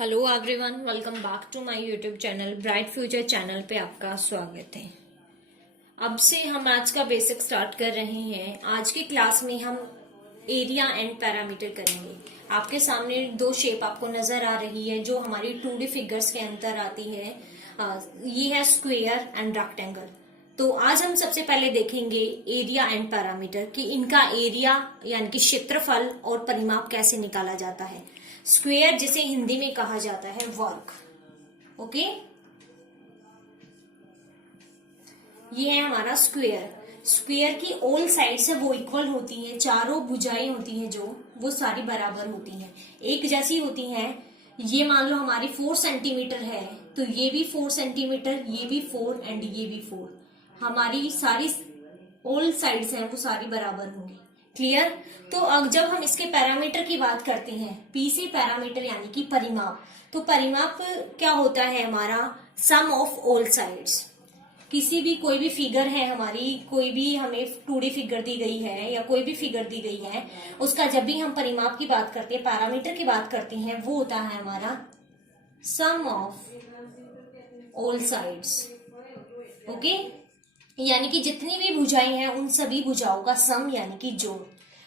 Hello everyone, welcome back to my YouTube channel bright future channel पे आपका स्वागत है। अब से हम आज का बेसिक स्टार्ट कर रहे हैं। आज की क्लास में हम एरिया एंड पैरामीटर करेंगे। आपके सामने दो शेप आपको नजर आ रही है जो हमारी 2D फिगर्स के अंदर आती है। ये है स्क्वायर एंड रेक्टेंगल। तो आज हम सबसे पहले देखेंगे एरिया एंड पैरामीटर कि इनका एरिया यानी कि क्षेत्रफल और परिमाप कैसे निकाला जाता है। स्क्वायर जिसे हिंदी में कहा जाता है वर्ग। ओके, ये है हमारा स्क्वायर। स्क्वायर की ऑल साइड्स है वो इक्वल होती हैं, चारों भुजाएं होती हैं जो वो सारी बराबर होती हैं, एक जैसी होती हैं। ये मान लो हमारी 4 सेंटीमीटर है तो ये भी 4 सेंटीमीटर, ये भी 4 एंड ये भी 4। हमारी सारी ऑल साइड्स हैं वो सारी बराबर होंगी। क्लियर। तो अब जब हम इसके पैरामीटर की बात करते हैं, पी से पैरामीटर यानी कि परिमाप, तो परिमाप क्या होता है हमारा सम ऑफ ऑल साइड्स। किसी भी कोई भी फिगर है हमारी, कोई भी हमें 2D फिगर दी गई है या कोई भी फिगर दी गई है, उसका जब भी हम परिमाप की बात करते हैं, पैरामीटर की बात करते हैं, वो होता है हमारा सम ऑफ ऑल साइड्स। ओके, यानी कि जितनी भी भुजाएं हैं उन सभी भुजाओं का सम यानी कि जोड़।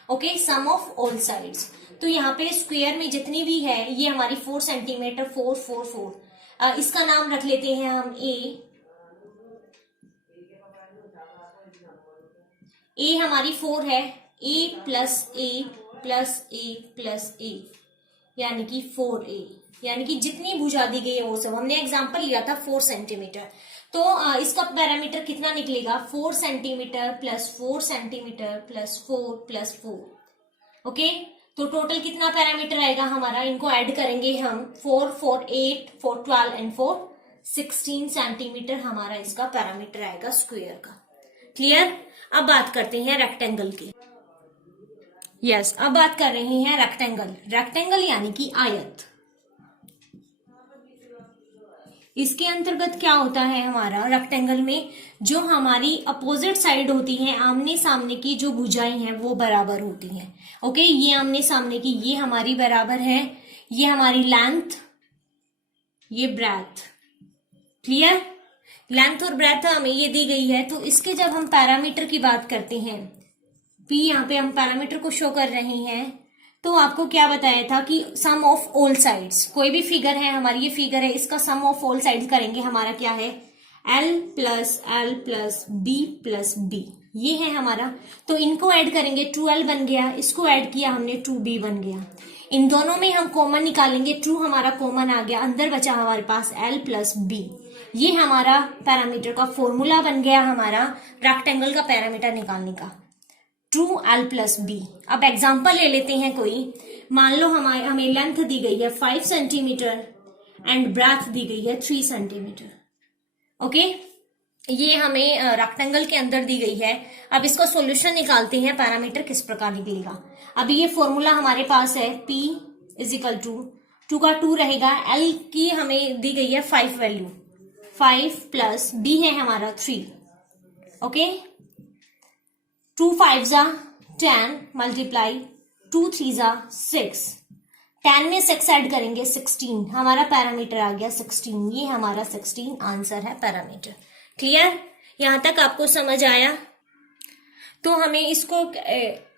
Okay, sum of all sides. तो यहाँ पे स्क्वायर में जितनी भी है ये हमारी 4 सेंटीमीटर 4 4 4। इसका नाम रख लेते हैं हम ए हमारी 4 है, ए प्लस ए प्लस ए प्लस ए यानी कि 4a। यानी कि जितनी भुजा दी गई है वो सब। हमने एग्जांपल लिया था 4 सेंटीमीटर, तो इसका पैरामीटर कितना निकलेगा 4 centimetre plus 4 centimetre plus 4 plus 4। Okay, तो टोटल कितना पैरामीटर आएगा हमारा, इनको ऐड करेंगे हम 4 4 8 4 12 एंड 4 16 सेंटीमीटर हमारा इसका पैरामीटर आएगा स्क्वायर का। क्लियर। अब बात करते हैं रेक्टेंगल की। यस, अब बात कर रहे हैं रेक्टेंगल। रेक्टेंगल यानी कि आयत। इसके अंतर्गत क्या होता है हमारा रेक्टेंगल में, जो हमारी अपोजिट साइड होती है, आमने सामने की जो भुजाएं हैं वो बराबर होती हैं। ओके, ये आमने सामने की ये हमारी बराबर है, ये हमारी लेंथ, ये ब्रेथ। क्लियर। लेंथ और ब्रेथ हमें ये दी गई है। तो इसके जब हम पैरामीटर की बात करते हैं, पी यहाँ पे हम पैरामीटर को शो कर रहे हैं, तो आपको क्या बताया था कि सम ऑफ ऑल साइड्स। कोई भी फिगर है हमारी, ये फिगर है, इसका सम ऑफ ऑल साइड्स करेंगे हमारा क्या है एल प्लस बी, ये है हमारा। तो इनको ऐड करेंगे 2l बन गया, इसको ऐड किया हमने 2b बन गया। इन दोनों में हम कॉमन निकालेंगे, ट्रू हमारा कॉमन आ गया, अंदर बचा हमारे पास l प्लस बी। ये हमारा पैरामीटर का फॉर्मूला बन गया हमारा रेक्टेंगल का पैरामीटर निकालने का, ट्रू l प्लस बी। अब एग्जाम्पल ले लेते हैं कोई। मान लो हमें लेंथ दी गई है 5 सेंटीमीटर एंड ब्रेथ दी गई है 3 सेंटीमीटर। ओके, ये हमें रेक्टेंगल के अंदर दी गई है। अब इसका सॉल्यूशन निकालते हैं, पैरामीटर किस प्रकार निकलेगा। अभी ये फॉर्मूला हमारे पास है, P इज इक्वल टू का 2 रहेगा, L की हमें दी गई है 5 वैल्यू, 5 प्लस B है हमारा 3। ओके, 2 5 जा 10 मल्टीप्लाई 2 3 जा 6, 10 में 6 ऐड करेंगे 16, हमारा पैरामीटर आ गया 16। ये हमारा 16 आंसर है पैरामीटर। क्लियर। यहां तक आपको समझ आया। तो हमें इसको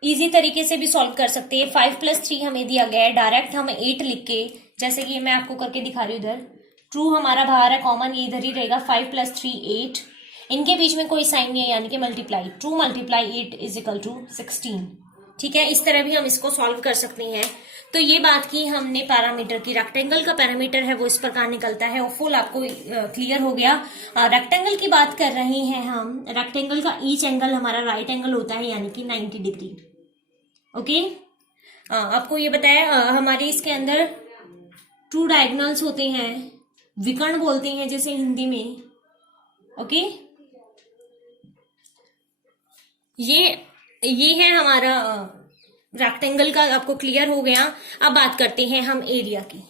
इजी तरीके से भी सॉल्व कर सकते हैं। 5 प्लस 3 हमें दिया गया है, डायरेक्ट हमें 8 लिख के, जैसे कि मैं आपको करके दिखा रही हूँ इधर, ट्रू हमारा बाहर है, कॉमन ये इधर ही रहेगा, 5 प्लस 3 8, इनके बीच में कोई साइन नहीं है यानी कि multiply, two multiply 8 is equal to 16। ठीक है, इस तरह भी हम इसको सॉल्व कर सकते हैं। तो ये बात की हमने पैरामीटर की। रेक्टेंगल का पैरामीटर है वो इस प्रकार निकलता है। और फुल आपको क्लियर हो गया। रेक्टेंगल की बात कर रहे हैं हम। रेक्टेंगल का ईच एंगल हमारा राइट एंगल होता है यानी कि 90 डिग्री। ओके, आपको ये बताया हमारे इसके अंदर 2 डायगोनल्स होते हैं, विकर्ण बोलते हैं जैसे हिंदी में। ओके, ये है हमारा रेक्टेंगल का, आपको क्लियर हो गया। अब बात करते हैं हम एरिया की।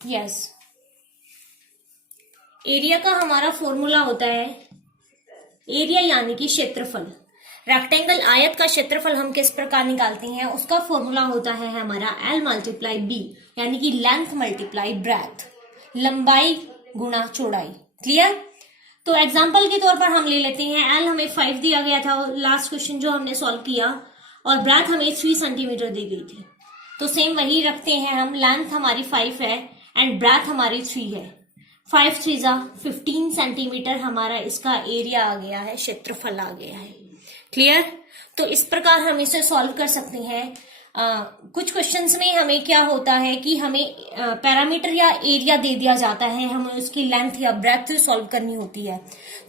यस, एरिया का हमारा फॉर्मूला होता है, एरिया यानी कि क्षेत्रफल। रेक्टेंगल आयत का क्षेत्रफल हम किस प्रकार निकालते हैं, उसका फॉर्मूला होता है हमारा L मल्टीप्लाई B, यानी कि लेंथ मल्टीप्लाई ब्रेथ, लंबाई गुणा चौड़ाई। क्लियर। तो एग्जाम्पल के तौर पर हम ले लेते हैं, L हमें 5 दिया गया था लास्ट क्वेश्चन जो हमने सॉल्व किया, और ब्रेथ हमें 3 सेंटीमीटर दी गई थी। तो सेम वही रखते हैं हम, लेंथ हमारी 5 है एंड ब्रेथ हमारी 3 है। 5 3 15 सेंटीमीटर हमारा इसका एरिया आ गया है, क्षेत्रफल आ गया है। क्लियर। तो इस प्रकार हम इसे सॉल्व कर सकते हैं। कुछ क्वेश्चंस में हमें क्या होता है कि हमें पैरामीटर या एरिया दे दिया जाता है, हमें उसकी लेंथ या ब्रेथ सॉल्व करनी होती है,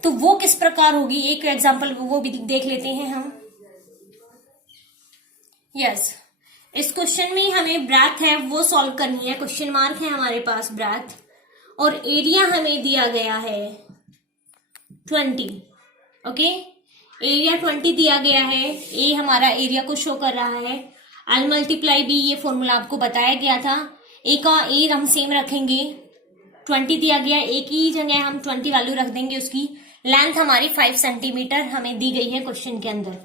तो वो किस प्रकार होगी, एक एग्जांपल वो भी देख लेते हैं हम। यस, इस क्वेश्चन में हमें ब्रेथ है वो सॉल्व करनी है, क्वेश्चन मार्क है हमारे पास ब्रेथ, और एरिया हमें दिया गया है 20। ओके, एरिया 20 दिया गया है, ए हमारा एरिया को शो कर रहा है। L मल्टीप्लाई B, ये फॉर्मूला आपको बताया गया था। ए का ए हम सेम रखेंगे, 20 दिया गया, ए की जगह हम 20 वैल्यू रख देंगे उसकी। लेंथ हमारी 5 सेंटीमीटर हमें दी गई है क्वेश्चन के अंदर,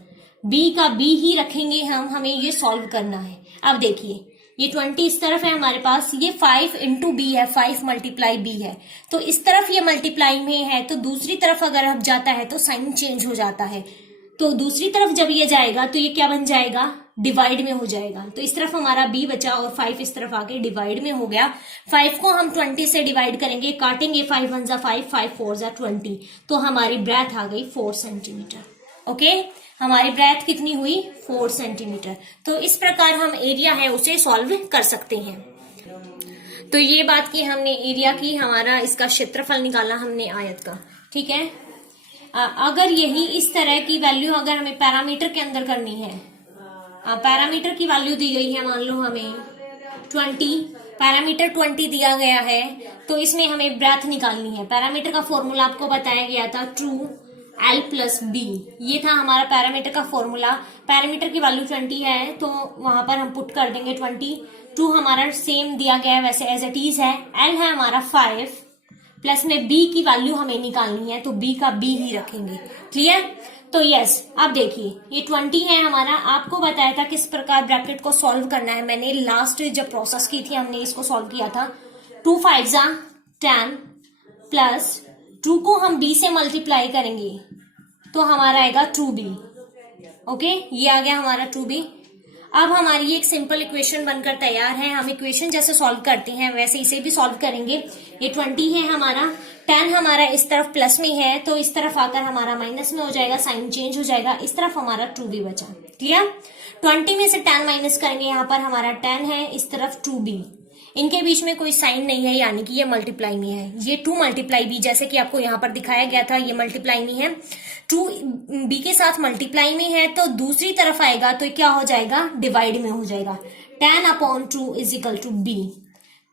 बी का बी ही रखेंगे हम, हमें ये सॉल्व करना है। अब देखिए ये 20 इस तरफ है हमारे पास, ये 5 इंटू बी है, 5 मल्टीप्लाई बी है, तो इस तरफ ये मल्टीप्लाई में है, तो दूसरी तरफ अगर अब जाता है तो साइन चेंज हो जाता है। तो दूसरी तरफ जब ये जाएगा तो ये क्या बन जाएगा, डिवाइड में हो जाएगा। तो इस तरफ हमारा b बचा और 5 इस तरफ आके डिवाइड में हो गया। 5 को हम 20 से डिवाइड करेंगे, काटेंगे, 5 1 जा 5, 5 4 जा 20, तो हमारी ब्रेथ आ गई 4 सेंटीमीटर। ओके, हमारी ब्रेथ कितनी हुई, 4 सेंटीमीटर। तो इस प्रकार हम एरिया है उसे सॉल्व कर सकते हैं। तो ये बात की हमने एरिया की, हमारा इसका क्षेत्रफल निकाला हमने आयत का। ठीक है, अगर यही इस तरह की वैल्यू अगर हमें पैरामीटर के अंदर करनी है, पैरामीटर की वैल्यू दी गई है, मान लो हमें 20, पैरामीटर 20 दिया गया है, तो इसमें हमें ब्रेथ निकालनी है। पैरामीटर का फॉर्मूला आपको बताया गया था, ट्रू L प्लस B, ये था हमारा पैरामीटर का फॉर्मूला। पैरामीटर की वैल्यू 20 है, तो वहां पर हम पुट कर देंगे 20। ट्रू हमारा सेम दिया गया है वैसे एज इट इज है। L है हमारा 5, प्लस में B की वैल्यू हमें निकालनी है, तो B का B ही रखेंगे। क्लियर। तो यस, अब देखिए ये 20 है हमारा, आपको बताया था किस प्रकार ब्रैकेट को सॉल्व करना है, मैंने लास्ट जब प्रोसेस की थी हमने इसको सॉल्व किया था। 2 5 जा 10 प्लस 2 को हम B से मल्टीप्लाई करेंगे तो हमारा आएगा 2B। ओके, ये आ गया हमारा 2B। अब हमारी एक सिंपल इक्वेशन बनकर तैयार है। हम इक्वेशन जैसे सॉल्व करते हैं वैसे इसे भी सॉल्व करेंगे। ये 20 है हमारा, 10 हमारा इस तरफ प्लस में है, तो इस तरफ आकर हमारा माइनस में हो जाएगा, साइन चेंज हो जाएगा, इस तरफ हमारा 2B बचा। क्लियर। 20 में से 10 माइनस करेंगे, यहाँ पर हमारा 10 है, इस तरफ 2B, इनके बीच में कोई साइन नहीं है, यानी कि ये मल्टीप्लाई में है। ये 2 मल्टीप्लाई B, जैसे कि आपको यहाँ पर दिखाया गया था, ये मल्टीप्लाई में है, 2B के साथ मल्टीप्लाई में है, तो दूसरी तरफ आएगा तो क्या हो जाएगा, डिवाइड में हो जाएगा। 10/2 इज इक्वल टू B।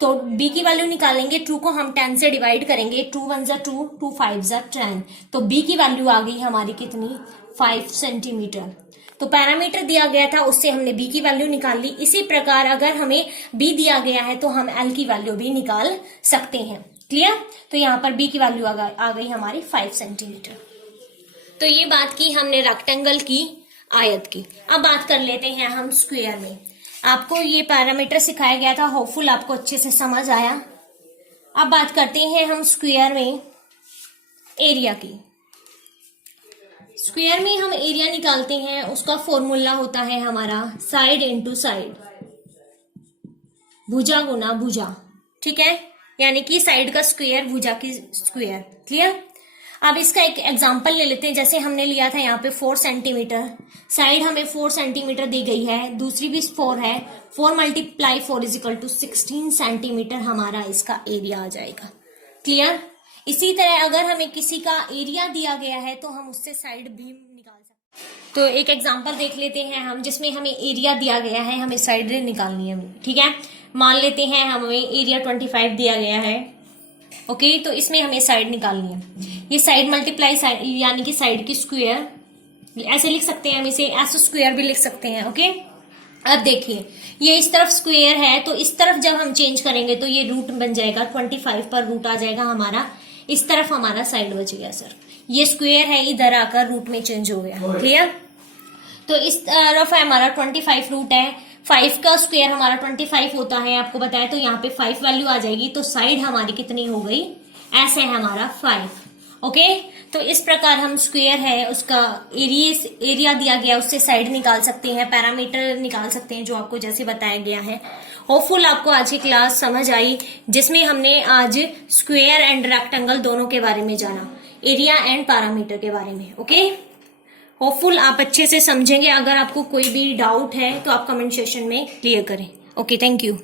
तो B की वैल्यू निकालेंगे, 2 को हम 10 से डिवाइड करेंगे, 2 1 जा 2, 2 5 जा 10, तो B की वैल्यू आ गई हमारी कितनी, 5 सेंटीमीटर। तो पैरामीटर दिया गया था उससे हमने B की वैल्यू निकाल ली। इसी प्रकार अगर हमें B दिया गया है तो हम L की वैल्यू भी निकाल सकते हैं। क्लियर। तो यहाँ पर B की वैल्यू आ गई हमारी 5 सेंटीमीटर। तो ये बात की हमने रेक्टेंगल की, आयत की। अब बात कर लेते हैं हम स्क्वायर में। आपको ये पैरामीटर सिखाया गया था, होपफुल आपको अच्छे से समझ आया। अब बात करते हैं हम स्क्वायर में एरिया की। स्क्वायर में हम एरिया निकालते हैं, उसका फॉर्मूला होता है हमारा साइड इंटू साइड, भुजा गुना भुजा। ठीक है, यानी कि साइड का स्क्वायर भुजा की स्क्वायर। क्लियर। अब इसका एक एग्जांपल ले लेते हैं, जैसे हमने लिया था यहाँ पे 4 सेंटीमीटर, साइड हमें 4 सेंटीमीटर दी गई है, दूसरी भी 4 है, 4 multiply 4 is equal to 16 centimetre हमारा इसका एरिया आ जाएगा। क्लियर। इसी तरह अगर हमें किसी का एरिया दिया गया है तो हम उससे साइड भी निकाल सकते हैं। तो एक एग्जांपल देख लेते हैं हम, जिसमें हमें एरिया दिया गया है, हमें साइड निकालनी है। ठीक है, मान लेते हैं हमें एरिया 25 दिया गया है। ओके, तो इसमें हमें साइड निकालनी है। ये साइड मल्टीप्लाई साइड, यानी कि साइड की स्क्वायर, ऐसे लिख सकते हैं हम इसे, एस स्क्वायर भी लिख सकते हैं। ओके, अब देखिए ये इस तरफ स्क्वायर है, तो इस तरफ जब हम चेंज करेंगे तो ये रूट बन जाएगा, 25 पर रूट आ जाएगा हमारा, इस तरफ हमारा साइड बच गया। सर ये स्क्वायर है, इधर आकर रूट में चेंज हो गया। क्लियर। तो इस तरफ है हमारा 25 रूट है, 5 का स्क्वायर हमारा 25 होता है, आपको बताया, तो यहाँ पे 5 वैल्यू आ जाएगी, तो साइड हमारी कितनी हो गई, ऐसे है हमारा 5। ओके, तो इस प्रकार हम स्क्वायर है उसका एरिया दिया गया उससे साइड निकाल सकते हैं, पैरामीटर निकाल सकते हैं, जो आपको जैसे बताया गया है। होपफुल आपको आज की क्लास समझ आई, जिसमें हमने आज स्क्वायर एंड रेक्टेंगल दोनों के बारे में जाना, एरिया एंड पैरामीटर के बारे में। ओके, होपफुल आप अच्छे से समझेंगे। अगर आपको कोई भी डाउट है तो आप कमेंट सेक्शन में क्लियर करें। Okay, thank you.